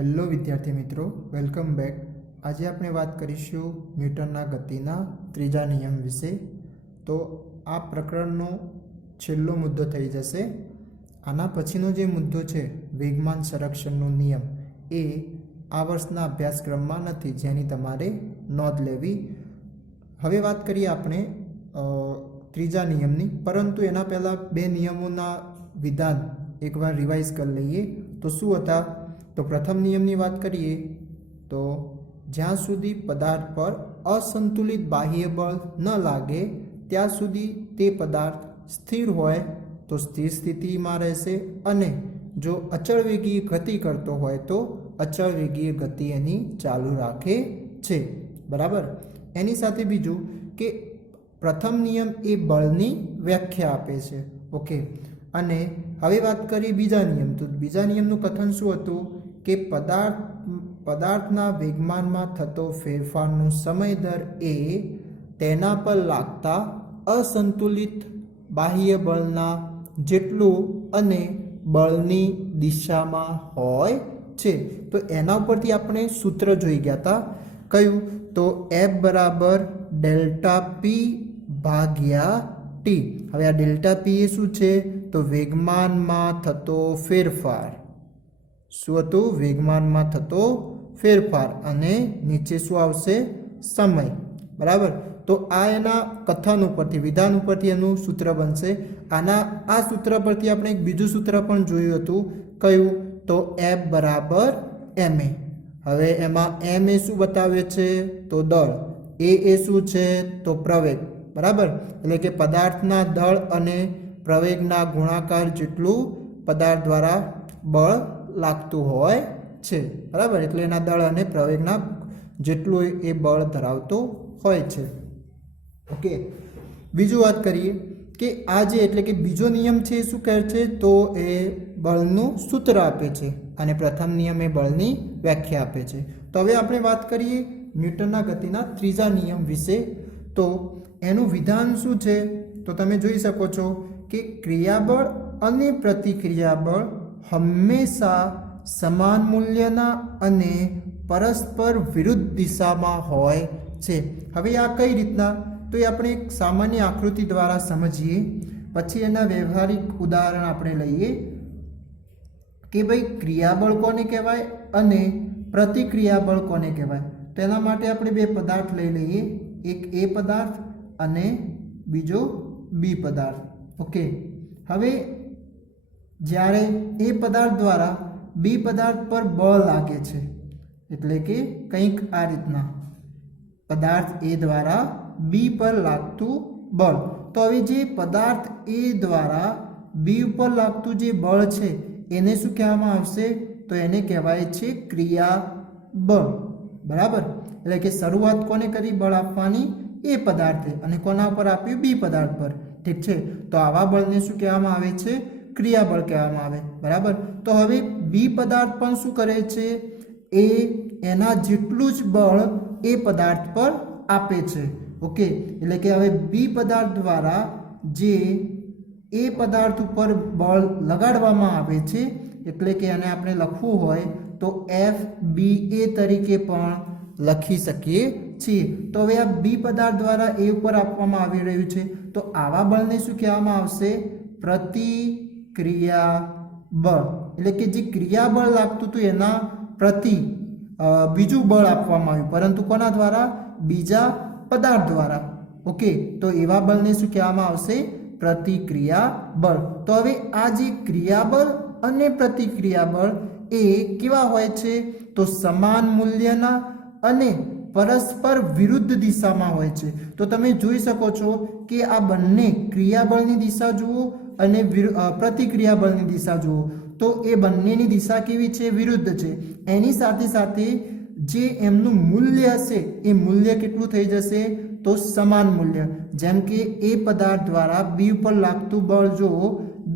Hello વિદ્યાર્થી મિત્રો, welcome back. આજે આપણે વાત કરીશું ન્યૂટનના ગતિના ત્રીજા નિયમ વિશે। તો આ પ્રકરણનો છેલ્લો મુદ્દો થઈ જશે। આના પછીનો જે મુદ્દો છે વેગમાન સંરક્ષણનો નિયમ, એ આ વર્ષના અભ્યાસક્રમમાં નથી, જેની તમારે નોંધ લેવી। હવે વાત કરીએ આપણે ત્રીજા નિયમની, પરંતુ એના પહેલાં બે નિયમોના વિધાન એકવાર રિવાઇઝ કરી લઈએ। તો શું હતા? તો પ્રથમ નિયમની વાત કરીએ તો જ્યાં સુધી પદાર્થ પર અસંતુલિત બાહ્ય બળ ન લાગે ત્યાં સુધી તે પદાર્થ સ્થિર હોય તો સ્થિર સ્થિતિમાં રહેશે, અને જો અચળ વેગીય ગતિ કરતો હોય તો અચળ વેગીય ગતિ એની ચાલુ રાખે છે, બરાબર। એની સાથે બીજું કે પ્રથમ નિયમ એ બળની વ્યાખ્યા આપે છે, ઓકે। અને હવે વાત કરીએ બીજા નિયમ। તો બીજા નિયમનું કથન શું હતું કે પદાર્થના વેગમાનમાં થતો ફેરફારનો સમય દર એ તેના પર લાગતા અસંતુલિત બાહ્ય બળના જેટલું અને બળની દિશામાં હોય છે। તો એના ઉપરથી આપણે સૂત્ર જોઈ ગયા હતા, કયું? તો F બરાબર ડેલ્ટા પી ભાગ્યા ટી। હવે આ ડેલ્ટા પી એ શું છે? તો વેગમાનમાં થતો ફેરફાર। શું હતું? વેગમાનમાં થતો ફેરફાર, અને નીચે શું આવશે? સમય, બરાબર। તો આ એના કથન ઉપરથી, વિધાન ઉપરથી એનું સૂત્ર બનશે। આ સૂત્ર પરથી આપણે એક બીજું સૂત્ર પણ જોયું હતું, કયું? તો F બરાબર ma। હવે એમાં m એ શું બતાવે છે? તો દળ। એ શું છે? તો પ્રવેગ, બરાબર। એટલે કે પદાર્થના દળ અને પ્રવેગના ગુણાકાર જેટલું પદાર્થ દ્વારા બળ લાગતું હોય છે, બરાબર। એટલે એના દળ અને પ્રવેગના જેટલું એ બળ ધરાવતો હોય છે, ઓકે। બીજું વાત કરીએ કે આ જે એટલે કે બીજો નિયમ છે એ શું કહે છે? તો એ બળનું સૂત્ર આપે છે, અને પ્રથમ નિયમ એ બળની વ્યાખ્યા આપે છે। તો હવે આપણે વાત કરીએ ન્યૂટનના ગતિના ત્રીજા નિયમ વિશે। તો એનું વિધાન શું છે? તો તમે જોઈ શકો છો કે ક્રિયાબળ અને પ્રતિક્રિયાબળ હંમેશા સમાન મૂલ્યના અને પરસ્પર વિરુદ્ધ દિશામાં હોય છે। હવે આ કઈ રીતના? તો એ આપણે એક સામાન્ય આકૃતિ દ્વારા સમજીએ, પછી એના વ્યવહારિક ઉદાહરણ આપણે લઈએ કે ભાઈ ક્રિયાબળ કોને કહેવાય અને પ્રતિક્રિયાબળ કોને કહેવાય। તેના માટે આપણે બે પદાર્થ લઈ લઈએ, એક એ પદાર્થ અને બીજો બી પદાર્થ, ઓકે। હવે જ્યારે એ પદાર્થ દ્વારા બી પદાર્થ પર બળ લાગે છે, એટલે કે કંઈક આ રીતના પદાર્થ એ દ્વારા બી પર લાગતું બળ। તો હવે જે પદાર્થ એ દ્વારા બી ઉપર લાગતું જે બળ છે એને શું કહેવામાં આવશે? તો એને કહેવાય છે ક્રિયાબળ, બરાબર। એટલે કે શરૂઆત કોને કરી બળ આપવાની? એ પદાર્થે, અને કોના પર આપ્યું? બી પદાર્થ પર, ઠીક છે। તો આવા બળને શું કહેવામાં આવે છે? ક્રિયાબળ કહેવામાં આવે, બરાબર। તો હવે બી પદાર્થ પણ શું કરે છે? એ એના જેટલું જ બળ એ પદાર્થ પર આપે છે, ઓકે। એટલે કે હવે બી પદાર્થ દ્વારા જે એ પદાર્થ ઉપર બળ લગાડવામાં આવે છે, એટલે કે એને આપણે લખવું હોય તો FBA તરીકે પણ લખી શકીએ છીએ। તો હવે આ બી પદાર્થ દ્વારા એ ઉપર આપવામાં આવી રહ્યું છે, તો આવા બળને શું કહેવામાં આવશે? પ્રતિક્રિયાબળ। એટલે કે જે ક્રિયાબળ લાગતું હતું એના પ્રતિ બીજું બળ આપવામાં આવ્યું, પરંતુ કોના દ્વારા? બીજા પદાર્થ દ્વારા, ઓકે। તો એવા બળને શું કહેવામાં આવશે? પ્રતિક્રિયાબળ। તો હવે આ જે ક્રિયાબળ અને પ્રતિક્રિયાબળ એ કેવા હોય છે? તો સમાન મૂલ્યના અને પરસ્પર વિરુદ્ધ દિશામાં હોય છે। તો તમે જોઈ શકો છો કે આ બંને ક્રિયાબળની દિશા જુઓ અને પ્રતિક્રિયાબળની દિશા જુઓ, તો એ બંનેની દિશા કેવી છે? વિરુદ્ધ છે। એની સાથે સાથે જે એમનું મૂલ્ય હશે એ મૂલ્ય કેટલું થઈ જશે? તો સમાન મૂલ્ય। જેમ કે એ પદાર્થ દ્વારા બી ઉપર લાગતું બળ જો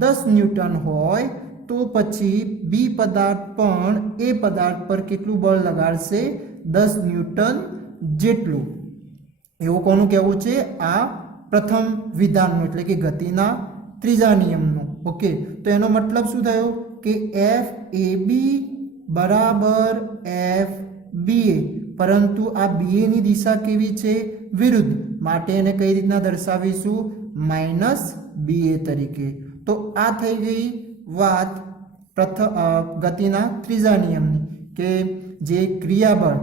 10 ન્યૂટન હોય, તો પછી બી પદાર્થ પણ એ પદાર્થ પર કેટલું બળ લગાડશે? 10 ન્યૂટન જેટલું। એવું કોનું કહેવું છે? આ પ્રથમ વિધાનનું, એટલે કે ગતિના ત્રીજા નિયમનું, ઓકે। તો એનો મતલબ શું થયો કે FAB બરાબર એફ બીએ, પરંતુ આ બીએ ની દિશા કેવી છે? વિરુદ્ધ, માટે એને કઈ રીતના દર્શાવીશું? માઇનસ બીએ તરીકે. તો આ થઈ ગઈ વાત ગતિના ત્રીજા નિયમની, કે જે ક્રિયાબળ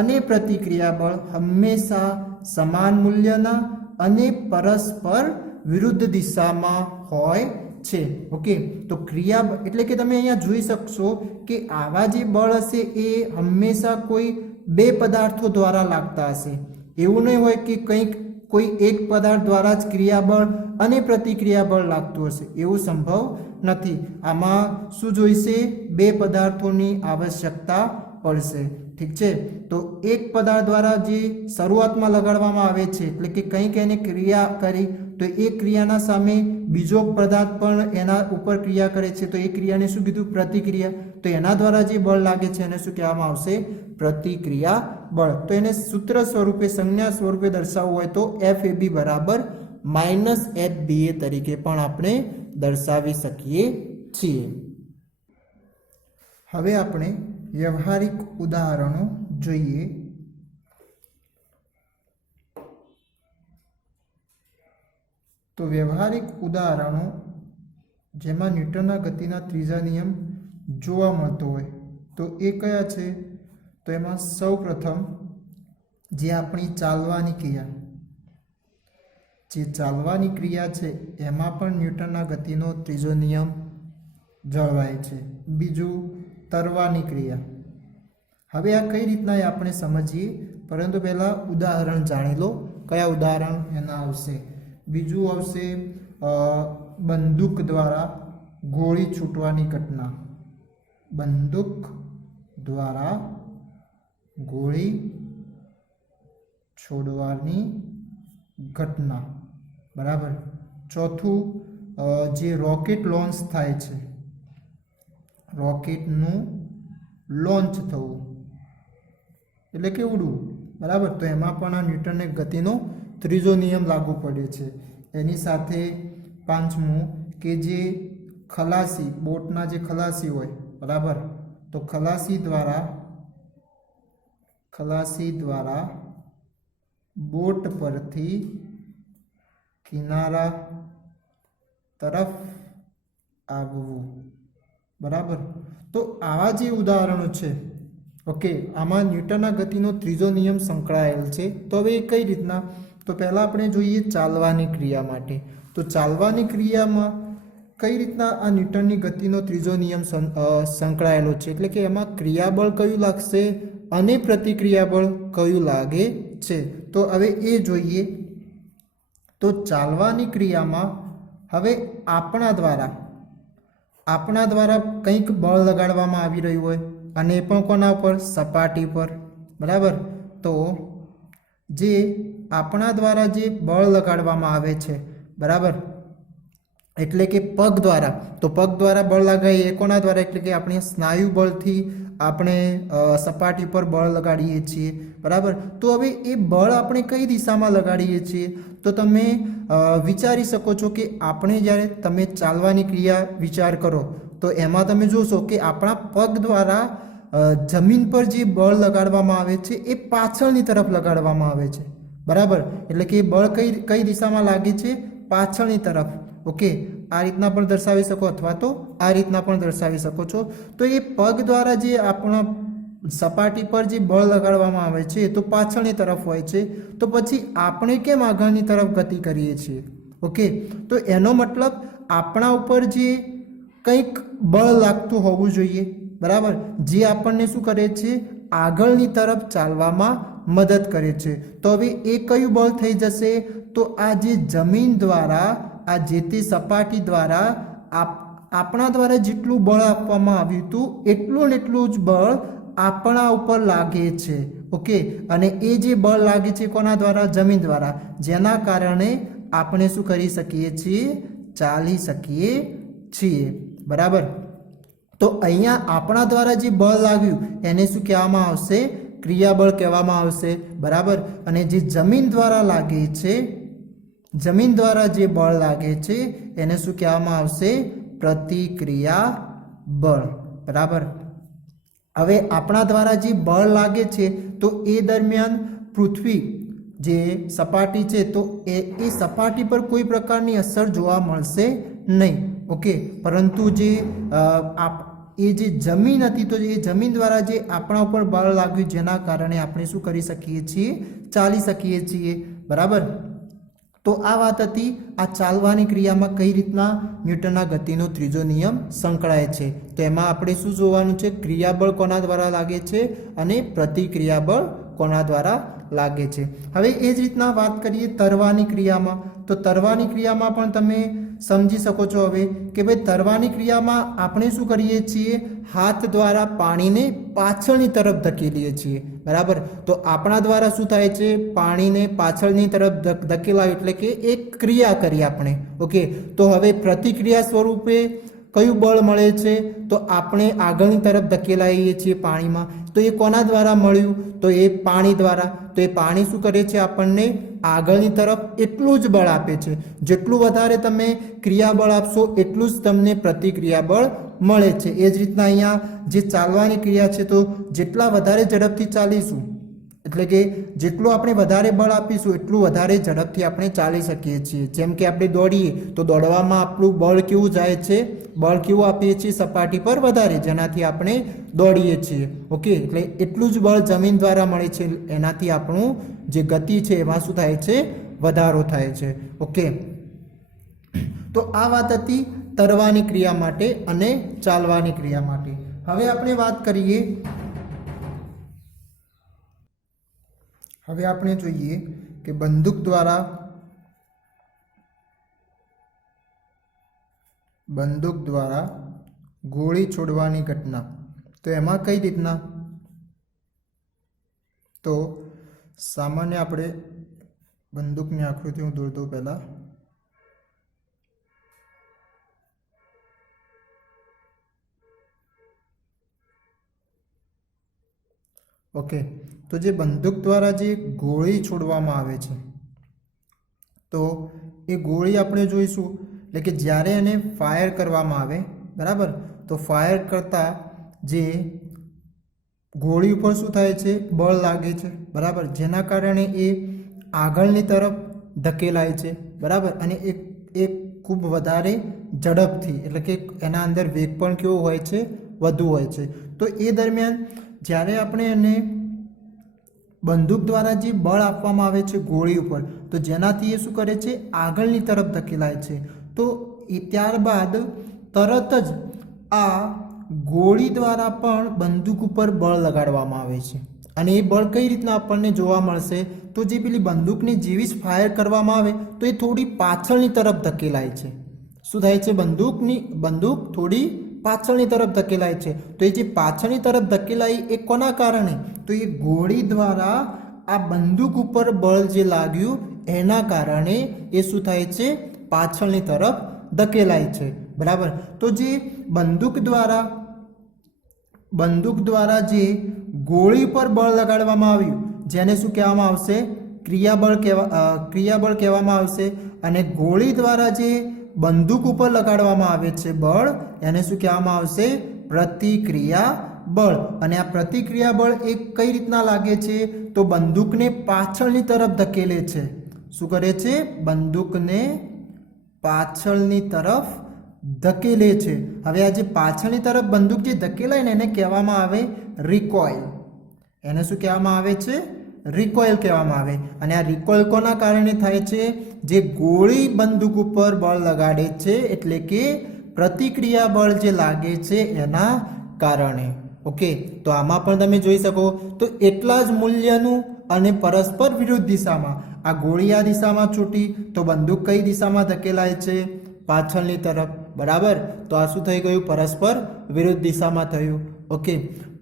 અને પ્રતિક્રિયાબળ હંમેશા સમાન મૂલ્યના અને પરસ્પર વિરુદ્ધ દિશામાં હોય છે. ઓકે, તો ક્રિયા એટલે કે તમે અહીંયા જોઈ શકશો કે આવા જે બળ હશે એ હંમેશા કોઈ બે પદાર્થો દ્વારા લાગતા હશે. એવું નહીં હોય કે કોઈ એક પદાર્થ દ્વારા જ ક્રિયાબળ અને પ્રતિક્રિયાબળ લાગતું હશે, એવું સંભવ નથી. આમાં શું જોઈશે? બે પદાર્થોની આવશ્યકતા પડશે. ઠીક છે, તો એક પદાર્થ દ્વારા જે શરૂઆતમાં લગાડવામાં આવે છે, એટલે કે કંઈક એને ક્રિયા કરી, તો એ ક્રિયાના સામે બીજો પદાર્થ પણ એના ઉપર ક્રિયા કરે છે, તો એ ક્રિયાને શું કીધું? પ્રતિક્રિયા. તો એના દ્વારા જે બળ લાગે છે એને શું કહેવામાં આવશે? પ્રતિક્રિયા બળ. તો એને સૂત્ર સ્વરૂપે, સંજ્ઞા સ્વરૂપે દર્શાવવું હોય તો FAB બરાબર માઇનસ HBA તરીકે પણ આપણે દર્શાવી શકીએ છીએ. હવે આપણે વ્યવહારિક ઉદાહરણો જોઈએ. તો વ્યવહારિક ઉદાહરણો જેમાં ન્યૂટનના ગતિના ત્રીજા નિયમ જોવા મળતો હોય તો એ કયા છે? તો એમાં સૌ પ્રથમ જે આપણી ચાલવાની ક્રિયા, જે ચાલવાની ક્રિયા છે એમાં પણ ન્યૂટનના ગતિનો ત્રીજો નિયમ જળવાય છે. બીજું તરવાની ક્રિયા. હવે આ કઈ રીતના એ આપણે સમજીએ, પરંતુ પહેલાં ઉદાહરણ જાણી લો. કયા ઉદાહરણ એના આવશે? બીજું આવશે બંદૂક દ્વારા ગોળી છૂટવાની ઘટના. બંદૂક દ્વારા ગોળી છોડવાની ઘટના. બરાબર. ચોથું, જે રોકેટ લોન્ચ થાય છે, રોકેટનું લોન્ચ થવું એટલે કે ઉડવું. બરાબર. તો એમાં પણ આ ન્યૂટનને ગતિનો ત્રીજો નિયમ લાગુ પડે છે. એની સાથે પાંચમું, કે જે ખલાસી, બોટના જે ખલાસી હોય, બરાબર, તો ખલાસી દ્વારા બોટ પરથી કિનારા તરફ આવવું. બરાબર. તો આવા જે ઉદાહરણો છે, ઓકે, આમાં ન્યૂટનના ગતિનો ત્રીજો નિયમ સંકળાયેલ છે. તો હવે એ કઈ રીતના? તો પહેલાં આપણે જોઈએ ચાલવાની ક્રિયા માટે. તો ચાલવાની ક્રિયામાં કઈ રીતના આ ન્યૂટનની ગતિનો ત્રીજો નિયમ સંકળાયેલો છે? એટલે કે એમાં ક્રિયાબળ કયું લાગશે અને પ્રતિક્રિયાબળ કયું લાગે છે? તો હવે એ જોઈએ. તો ચાલવાની ક્રિયામાં હવે આપણા દ્વારા કંઈક બળ લગાડવામાં આવી રહ્યું હોય, અને એ પણ કોના પર? સપાટી પર. બરાબર. તો જે આપણા દ્વારા જે બળ લગાડવામાં આવે છે, બરાબર, એટલે કે પગ દ્વારા, તો પગ દ્વારા બળ લગાવીએ એ કોના દ્વારા? એટલે કે આપણે સ્નાયુ બળથી આપણે સપાટી પર બળ લગાડીએ છીએ. બરાબર. તો હવે એ બળ આપણે કઈ દિશામાં લગાડીએ છીએ? તો તમે વિચારી શકો છો કે આપણે જ્યારે તમે ચાલવાની ક્રિયા વિચાર કરો તો એમાં તમે જોશો કે આપણા પગ દ્વારા જમીન પર જે બળ લગાડવામાં આવે છે એ પાછળની તરફ લગાડવામાં આવે છે. બરાબર. એટલે કે બળ કઈ દિશામાં લાગે છે? પાછળની તરફ. ઓકે, આ રીતના પણ દર્શાવી શકો, અથવા તો આ રીતના પણ દર્શાવી શકો છો. તો એ પગ દ્વારા જે આપણા સપાટી પર જે બળ લગાડવામાં આવે છે તો પાછળની તરફ હોય છે. તો પછી આપણે કેમ આગળની તરફ ગતિ કરીએ છીએ? ઓકે, તો એનો મતલબ આપણા ઉપર જે કંઈક બળ લાગતું હોવું જોઈએ. બરાબર. જે આપણને શું કરે છે? આગળની તરફ ચાલવામાં મદદ કરે છે. તો હવે એ કયું બળ થઈ જશે? તો આ જે જમીન દ્વારા, આ જે તે સપાટી દ્વારા આપણા દ્વારા જેટલું બળ આપવામાં આવ્યું હતું એટલું ને એટલું જ બળ આપણા ઉપર લાગે છે. ઓકે, અને એ જે બળ લાગે છે કોના દ્વારા? જમીન દ્વારા. જેના કારણે આપણે શું કરી શકીએ છીએ? ચાલી શકીએ છીએ. બરાબર. તો અહીંયા આપણા દ્વારા જે બળ લાગ્યું એને શું કહેવામાં આવશે? ક્રિયાબળ કહેવામાં આવશે. બરાબર. અને જે જમીન દ્વારા લાગે છે, જમીન દ્વારા જે બળ લાગે છે એને શું કહેવામાં આવશે? પ્રતિક્રિયા બળ. બરાબર. હવે આપણા દ્વારા જે બળ લાગે છે તો એ દરમિયાન પૃથ્વી જે સપાટી છે તો એ સપાટી પર કોઈ પ્રકારની અસર જોવા મળશે નહીં. ઓકે, પરંતુ જે જે જમીન હતી તો એ જમીન દ્વારા જે આપણા ઉપર બળ લાગ્યું જેના કારણે આપણે શું કરી શકીએ છીએ, ચાલી શકીએ છીએ. બરાબર. તો આ વાત હતી આ ચાલવાની ક્રિયામાં કઈ રીતના ન્યૂટનના ગતિનો ત્રીજો નિયમ સંકળાય છે. તો એમાં આપણે શું જોવાનું છે, ક્રિયાબળ કોના દ્વારા લાગે છે અને પ્રતિક્રિયાબળ કોના દ્વારા લાગે છે. હવે એ જ રીતના વાત કરીએ તરવાની ક્રિયામાં. તો તરવાની ક્રિયામાં પણ તમે સમજી શકો છો હવે કે ભાઈ તરવાની ક્રિયામાં આપણે શું કરીએ છીએ, હાથ દ્વારા પાણીને પાછળની તરફ ધકેલીએ છીએ. બરાબર. તો આપણા દ્વારા શું થાય છે, પાણીને પાછળની તરફ ધકેલાય એટલે કે એક ક્રિયા કરી આપણે. ઓકે, તો હવે પ્રતિક્રિયા સ્વરૂપે કયું બળ મળે છે, તો આપણે આગળની તરફ ધકેલાઈએ છીએ પાણીમાં. તો એ કોના દ્વારા મળ્યું, તો એ પાણી દ્વારા. તો એ પાણી શું કરે છે, આપણને આગળની તરફ એટલું જ બળ આપે છે. જેટલું વધારે તમે ક્રિયાબળ આપશો એટલું જ તમને પ્રતિક્રિયાબળ મળે છે. એ જ રીતના અહીંયા જે ચાલવાની ક્રિયા છે તો જેટલા વધારે ઝડપથી ચાલીશું એટલે કે જેટલું આપણે વધારે બળ આપીશું એટલું વધારે ઝડપથી આપણે ચાલી શકીએ છીએ. જેમ કે આપણે દોડીએ તો દોડવામાં આપણું બળ કેવું જાય છે, બળ કેવું આપીએ છીએ, સપાટી પર વધારે, જેનાથી આપણે દોડીએ છીએ. ઓકે, એટલે એટલું જ બળ જમીન દ્વારા મળે છે, એનાથી આપણું જે ગતિ છે એમાં શું થાય છે, વધારો થાય છે. ઓકે, તો આ વાત હતી તરવાની ક્રિયા માટે અને ચાલવાની ક્રિયા માટે. હવે આપણે વાત કરીએ, હવે આપણે જોઈએ કે બંદૂક દ્વારા ગોળી છોડવાની ઘટના. તો એમાં કઈ રીતના, તો સામાન્ય આપણે બંદૂકની આકૃતિ હું દોરી દઉં પહેલા. ઓકે, તો જે બંદૂક દ્વારા જે ગોળી છોડવામાં આવે છે તો એ ગોળી આપણે જોઈશું એટલે કે જ્યારે એને ફાયર કરવામાં આવે. બરાબર. તો ફાયર કરતાં જે ગોળી ઉપર શું થાય છે, બળ લાગે છે. બરાબર. જેના કારણે એ આગળની તરફ ધકેલાય છે. બરાબર. અને એ ખૂબ વધારે ઝડપથી એટલે કે એના અંદર વેગ પણ કેવો હોય છે, વધુ હોય છે. તો એ દરમિયાન જ્યારે આપણે એને બંદૂક દ્વારા જે બળ આપવામાં આવે છે ગોળી ઉપર, તો જેનાથી એ શું કરે છે, આગળની તરફ ધકેલાય છે. તો એ ત્યારબાદ તરત જ આ ગોળી દ્વારા પણ બંદૂક ઉપર બળ લગાડવામાં આવે છે. અને એ બળ કઈ રીતના આપણને જોવા મળશે, તો જે પેલી બંદૂકને જેવી જ ફાયર કરવામાં આવે તો એ થોડી પાછળની તરફ ધકેલાય છે. શું થાય છે, બંદૂક થોડી પાછળની તરફ ધકેલાય છે. તો એ જે પાછળની તરફ ધકેલાઈ એ કોના કારણે, તો એ ગોળી દ્વારા આ બંદૂક ઉપર બળ જે લાગ્યું એના કારણે એ શું થાય છે, પાછળની તરફ ધકેલાય છે. બરાબર. તો જે બંદૂક દ્વારા જે ગોળી પર બળ લગાડવામાં આવ્યું જેને શું કહેવામાં આવશે, ક્રિયાબળ કહેવામાં આવશે. અને ગોળી દ્વારા જે બંદૂક ઉપર લગાડવામાં આવે છે બળ એને શું કહેવામાં આવશે, પ્રતિક્રિયા બળ. અને આ પ્રતિક્રિયા બળ એ કઈ રીતના લાગે છે, તો બંદૂકને પાછળની તરફ ધકેલે છે. શું કરે છે, બંદૂકને પાછળની તરફ ધકેલે છે. હવે આ જે પાછળની તરફ બંદૂક જે ધકેલાય ને એને કહેવામાં આવે રિકોઇલ. એને શું કહેવામાં આવે છે, રિકોઇલ કહેવામાં આવે. અને આ રિકોઇલ કોના કારણે થાય છે, જે ગોળી બંદૂક ઉપર બળ લગાડે છે એટલે કે પ્રતિક્રિયા બળ જે લાગે છે એના કારણે. ઓકે, તો આમાં પણ તમે જોઈ શકો તો એટલા જ મૂલ્યનું અને પરસ્પર વિરુદ્ધ દિશામાં. આ ગોળી આ દિશામાં છૂટી તો બંદૂક કઈ દિશામાં ધકેલાય છે, પાછળની તરફ. બરાબર. તો આ શું થઈ ગયું, પરસ્પર વિરુદ્ધ દિશામાં થયું. ઓકે,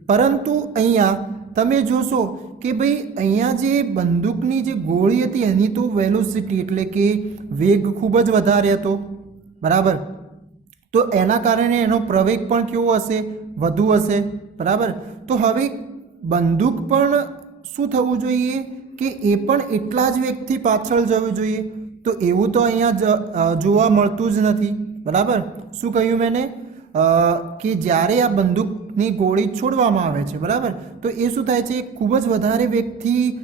પરંતુ અહીંયા તમે જોશો કે ભાઈ અહીંયા જે બંદૂકની જે ગોળી હતી એની તો વેલોસિટી એટલે કે વેગ ખૂબ જ વધારે હતો. બરાબર. તો એના કારણે એનો પ્રવેગ પણ કેવો હશે, વધુ હશે. બરાબર. તો હવે બંદૂક પણ શું થવું જોઈએ કે એ પણ એટલા જ વેગથી પાછળ જવું જોઈએ. તો એવું તો અહીંયા જોવા મળતું જ નથી. બરાબર. શું કહ્યું મેને કે જ્યારે આ બંદૂક બંદૂકની ગોળી છોડવામાં આવે છે, બરાબર, તો એ શું થાય છે, ખૂબ જ વધારે વેગથી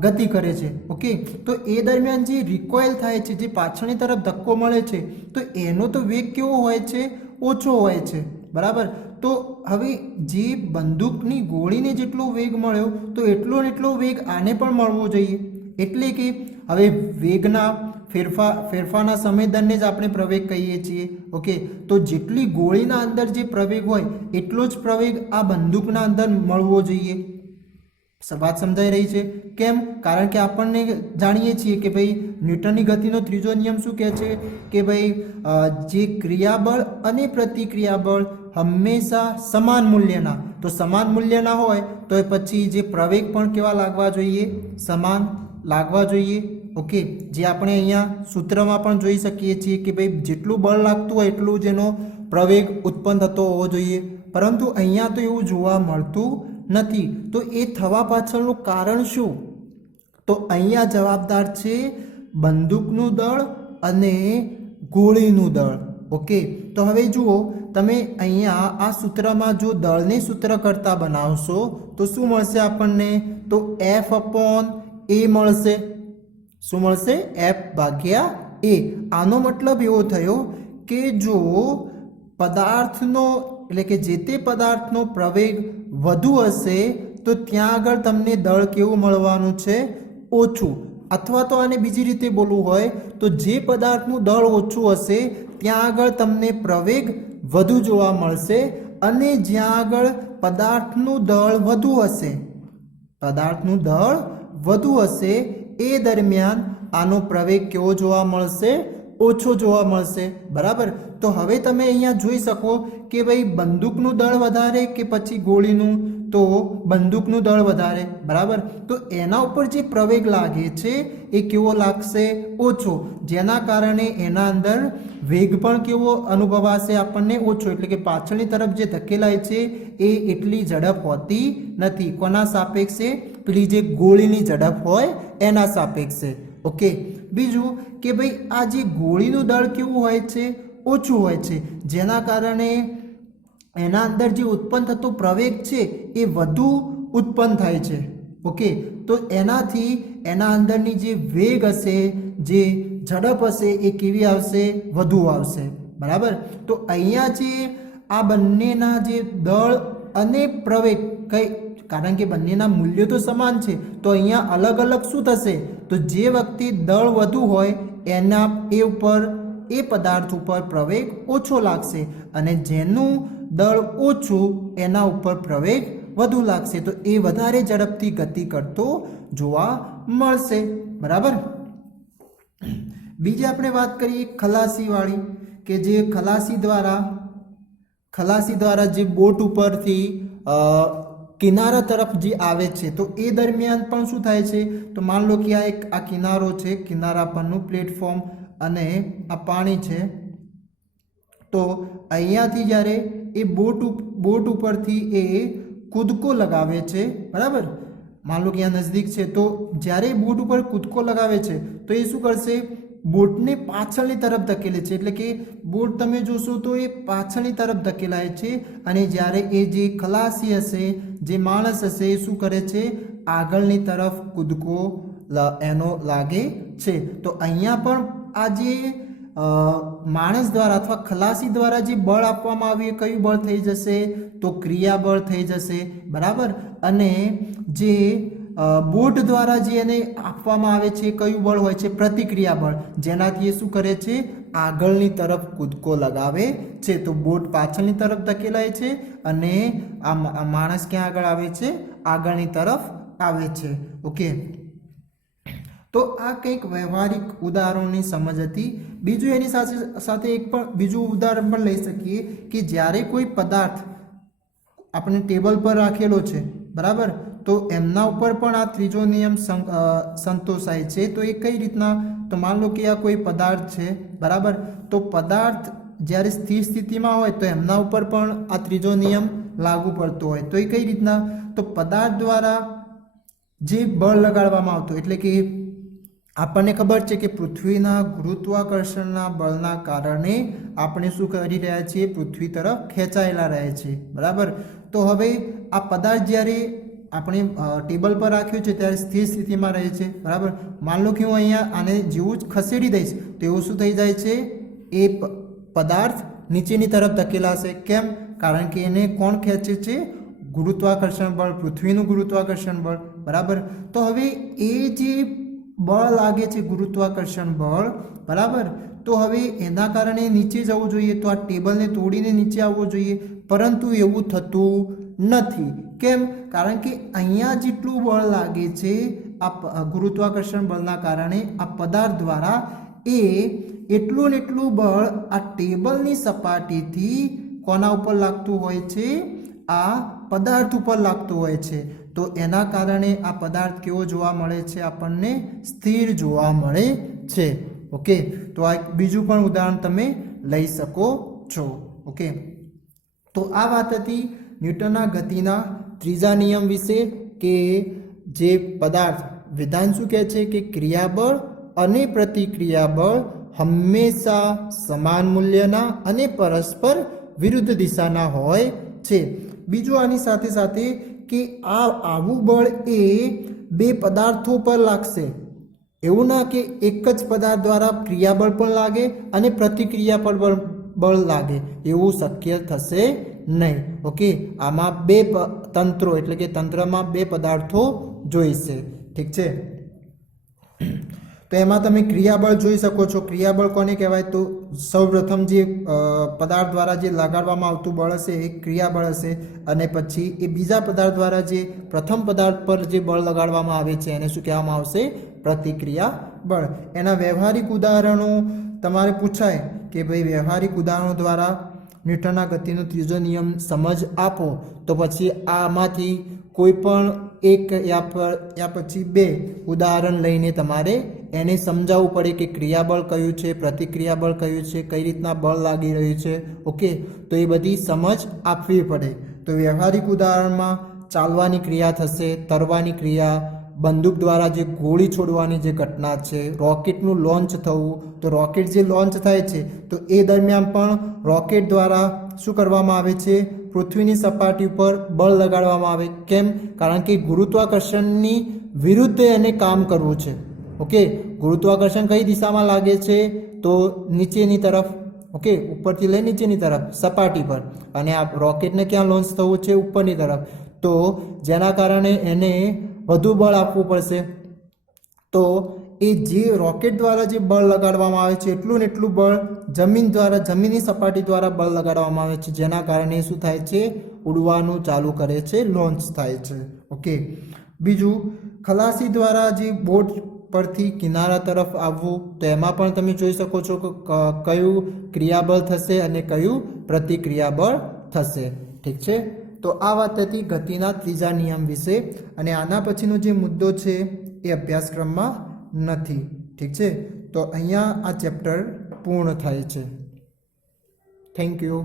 ગતિ કરે છે. ઓકે, તો એ દરમિયાન જે રિકોઇલ થાય છે, જે પાછળની તરફ ધક્કો મળે છે, તો એનો તો વેગ કેવો હોય છે, ઓછો હોય છે, બરાબર. તો હવે જે બંદૂકની ગોળીને જેટલો વેગ મળ્યો તો એટલો ને એટલો વેગ આને પણ મળવો જોઈએ. એટલે કે હવે વેગના ફેરફારના સમય દરને જ આપણે પ્રવેગ કહીએ છીએ. ઓકે, તો જેટલી ગોળીના અંદર જે પ્રવેગ હોય એટલો જ પ્રવેગ આ બંદૂકના અંદર મળવો જોઈએ. વાત સમજાઈ રહી છે? કેમ? કારણ કે આપણને જાણીએ છીએ કે ભાઈ ન્યૂટનની ગતિનો ત્રીજો નિયમ શું કહે છે કે ભાઈ જે ક્રિયાબળ અને પ્રતિક્રિયાબળ હંમેશા સમાન મૂલ્યના, તો સમાન મૂલ્યના હોય તો પછી જે પ્રવેગ પણ કેવા લાગવા જોઈએ, સમાન લાગવા જોઈએ. ઓકે, જે આપણે અહીંયા સૂત્રમાં પણ જોઈ શકીએ છીએ કે ભાઈ જેટલું બળ લાગતું હોય એટલું જેનો પ્રવેગ ઉત્પન્ન થતો હોવો જોઈએ, પરંતુ અહીંયા તો એવું જોવા મળતું નથી. તો એ થવા પાછળનું કારણ શું? તો અહીંયા જવાબદાર છે બંદૂકનું દળ અને ગોળીનું દળ. ઓકે, તો હવે જુઓ તમે અહીંયા આ સૂત્રમાં જો દળને સૂત્ર કરતા બનાવશો તો શું મળશે આપણને? તો F/A મળશે. શું મળશે? F/A. આનો મતલબ એવો થયો કે જો પદાર્થનો એટલે કે જે તે પદાર્થનો પ્રવેગ વધુ હશે તો ત્યાં આગળ તમને દળ કેવું મળવાનું છે? ઓછું. અથવા તો આને બીજી રીતે બોલવું હોય તો જે પદાર્થનું દળ ઓછું હશે ત્યાં આગળ તમને પ્રવેગ વધુ જોવા મળશે, અને જ્યાં આગળ પદાર્થનું દળ વધુ હશે એ દરમિયાન આનો પ્રવેગ કેવો જોવા મળશે? ઓછો જોવા મળશે, બરાબર. તો હવે તમે અહીંયા જોઈ શકો કે ભાઈ બંદૂકનું દળ વધારે કે પછી ગોળીનું? તો બંદૂકનું દળ વધારે, બરાબર. તો એના ઉપર જે પ્રવેગ લાગે છે એ કેવો લાગશે? ઓછો, જેના કારણે એના અંદર વેગ પણ કેવો અનુભવાશે આપણને? ઓછો. એટલે કે પાછળની તરફ જે ધકેલાય છે એ એટલી ઝડપ હોતી નથી. કોના સાપેક્ષે? પેલી જે ગોળીની ઝડપ હોય એના સાપેક્ષે. ઓકે, બીજું કે ભાઈ આ જે ગોળીનું દળ કેવું હોય છે? ઓછું હોય છે, જેના કારણે એના અંદર જે ઉત્પન્ન થતો પ્રવેગ છે એ વધુ ઉત્પન્ન થાય છે. ઓકે, તો એનાથી એના અંદરની જે વેગ હશે, જે ઝડપ હશે એ કેવી આવશે? વધુ આવશે, બરાબર. તો અહીંયા જે આ બંનેના જે દળ અને પ્રવેગ કારણ કે બંનેના મૂલ્યો તો સમાન છે, તો અહીંયા અલગ અલગ શું થશે? તો જે વખતે દળ વધુ હોય એના એ પદાર્થ ઉપર પ્રવેગ ઓછો લાગશે, અને જેનું દળ ઓછું એના ઉપર પ્રવેગ વધુ લાગશે. તો એ વધારે ઝડપથી ગતિ કરતો જોવા મળશે, બરાબર. બીજી આપણે વાત કરીએ ખલાસી વાળી, કે જે ખલાસી દ્વારા જે બોટ ઉપરથી કિનારા તરફ જે આવે છે, તો એ દરમિયાન પણ શું થાય છે? તો માન લો કે આ કિનારો છે, કિનારા પરનું પ્લેટફોર્મ અને આ પાણી છે. તો અહીંયાથી જ્યારે એ બોટ ઉપરથી એ કૂદકો લગાવે છે, બરાબર. માન લો કે અહીંયા નજદીક છે, તો જ્યારે બોટ ઉપર કૂદકો લગાવે છે તો એ શું કરશે? બોટને પાછળની તરફ ધકેલે છે. એટલે કે બોટ તમે જોશો તો એ પાછળની તરફ ધકેલાય છે, અને જ્યારે એ જે ખલાસી હશે, જે માણસ હશે, એ શું કરે છે? આગળની તરફ કૂદકો એનો લાગે છે. તો અહીંયા પણ આ જે માણસ દ્વારા અથવા ખલાસી દ્વારા જે બળ આપવામાં આવ્યું એ કયું બળ થઈ જશે? તો ક્રિયાબળ થઈ જશે, બરાબર. અને જે બોટ દ્વારા જે એને આપવામાં આવે છે કયું બળ હોય છે? પ્રતિક્રિયા બળ, જેનાથી એ શું કરે છે? આગળની તરફ કૂદકો લગાવે છે. તો બોટ પાછળની તરફ ધકેલાય છે અને આ માણસ ક્યાં આગળ આવે છે? આગળની તરફ આવે છે. ઓકે, તો આ કંઈક વ્યવહારિક ઉદાહરણોની સમજ હતી. બીજું એની સાથે એક પણ બીજું ઉદાહરણ પણ લઈ શકીએ કે જ્યારે કોઈ પદાર્થ આપણે ટેબલ પર રાખેલો છે, બરાબર, તો એમના ઉપર પણ આ ત્રીજો નિયમ સંતોષાય છે. તો એ કઈ રીતના? તો માન લો કે આ કોઈ પદાર્થ છે, બરાબર. તો પદાર્થ જ્યારે સ્થિર સ્થિતિમાં હોય તો એમના ઉપર પણ આ ત્રીજો નિયમ લાગુ પડતો હોય. તો એ કઈ રીતના? તો પદાર્થ દ્વારા જે બળ લગાડવામાં આવતું, એટલે કે આપણને ખબર છે કે પૃથ્વીના ગુરુત્વાકર્ષણના બળના કારણે આપણે શું કરી રહ્યા છીએ, પૃથ્વી તરફ ખેંચાયેલા રહે છે, બરાબર. તો હવે આ પદાર્થ જ્યારે આપણે ટેબલ પર રાખ્યું છે ત્યારે સ્થિર સ્થિતિમાં રહે છે, બરાબર. માન લો કે હું અહીંયા આને જેવું જ ખસેડી દઈશ તો એવું શું થઈ જાય છે, એ પદાર્થ નીચેની તરફ ધકેલાશે. કેમ? કારણ કે એને કોણ ખેંચે છે, ગુરુત્વાકર્ષણ બળ, પૃથ્વીનું ગુરુત્વાકર્ષણ બળ, બરાબર. તો હવે એ જે બળ લાગે છે, ગુરુત્વાકર્ષણ બળ, બરાબર, તો હવે એના કારણે નીચે જવું જોઈએ, તો આ ટેબલને તોડીને નીચે આવવું જોઈએ, પરંતુ એવું થતું નથી. કેમ? કારણ કે અહીંયા જેટલું બળ લાગે છે આ ગુરુત્વાકર્ષણ બળના કારણે આ પદાર્થ દ્વારા, એ એટલું ને એટલું બળ આ ટેબલની સપાટીથી કોના ઉપર લાગતું હોય છે, આ પદાર્થ ઉપર લાગતું હોય છે. તો એના કારણે આ પદાર્થ કેવો જોવા મળે છે, આપણને સ્થિર જોવા મળે છે. ઓકે, તો આ બીજું પણ ઉદાહરણ તમે લઈ શકો છો. ઓકે, તો આ વાત હતી ન્યૂટનના ગતિના ત્રીજા નિયમ વિશે, કે જે પદાર્થ, વિધાન શું કહે છે કે ક્રિયાબળ અને પ્રતિક્રિયાબળ હંમેશા સમાન મૂલ્યના અને પરસ્પર વિરુદ્ધ દિશાના હોય છે. બીજું આની સાથે સાથે કે આવું બળ એ બે પદાર્થો પર લાગશે. એવું ના કે એક જ પદાર્થ દ્વારા ક્રિયાબળ પણ લાગે અને પ્રતિક્રિયા પર બળ લાગે, એવું શક્ય થશે નહીં. ઓકે, આમાં બે તંત્રો, એટલે કે તંત્રમાં બે પદાર્થો જોઈશે. ઠીક છે. તો એમાં તમે ક્રિયાબળ જોઈ શકો છો. ક્રિયાબળ કોને કહેવાય? તો સૌપ્રથમ જે પદાર્થ દ્વારા જે લગાડવામાં આવતું બળ હશે એ ક્રિયાબળ હશે, અને પછી એ બીજા પદાર્થ દ્વારા જે પ્રથમ પદાર્થ પર જે બળ લગાડવામાં આવે છે એને શું કહેવામાં આવશે? પ્રતિક્રિયા બળ. એના વ્યવહારિક ઉદાહરણો તમારે પૂછાય કે ભાઈ વ્યવહારિક ઉદાહરણો દ્વારા ન્યૂટનના ગતિનો ત્રીજો નિયમ સમજ આપો, તો પછી આમાંથી કોઈ પણ એક યા પછી બે ઉદાહરણ લઈને તમારે એને સમજાવવું પડે કે ક્રિયાબળ કયું છે, પ્રતિક્રિયાબળ કયું છે, કઈ રીતના બળ લાગી રહ્યું છે. ઓકે, તો એ બધી સમજ આપવી પડે. તો વ્યવહારિક ઉદાહરણમાં ચાલવાની ક્રિયા થશે, તરવાની ક્રિયા, બંદૂક દ્વારા જે ગોળી છોડવાની જે ઘટના છે, રોકેટનું લોન્ચ થવું. તો રોકેટ જે લોન્ચ થાય છે તો એ દરમિયાન પણ રોકેટ દ્વારા શું કરવામાં આવે છે? પૃથ્વીની સપાટી ઉપર બળ લગાડવામાં આવે. કેમ? કારણ કે ગુરુત્વાકર્ષણની વિરુદ્ધ એને કામ કરવું છે. ઓકે, ગુરુત્વાકર્ષણ કઈ દિશામાં લાગે છે? તો નીચેની તરફ. ઓકે, ઉપરથી લઈ નીચેની તરફ, સપાટી પર. અને આ રોકેટને ક્યાં લોન્ચ થવું છે? ઉપરની તરફ. તો જેના કારણે એને વધુ બળ આપવું પડશે. તો એ જે રોકેટ દ્વારા જે બળ લગાડવામાં આવે છે એટલું ને એટલું બળ જમીન દ્વારા, જમીનની સપાટી દ્વારા બળ લગાડવામાં આવે છે, જેના કારણે શું થાય છે? ઉડવાનું ચાલુ કરે છે, લોન્ચ થાય છે. ઓકે, બીજું ખલાસી દ્વારા જે બોટ પરથી કિનારા તરફ આવવું, તો એમાં પણ તમે જોઈ શકો છો કે કયું ક્રિયાબળ થશે અને કયું પ્રતિક્રિયાબળ થશે. ઠીક છે. તો આ વાત હતી ગતિના ત્રીજા નિયમ વિશે, અને આના પછીનો જે મુદ્દો છે એ અભ્યાસક્રમમાં નથી. ઠીક છે. તો અહીંયા આ ચેપ્ટર પૂર્ણ થાય છે. Thank you.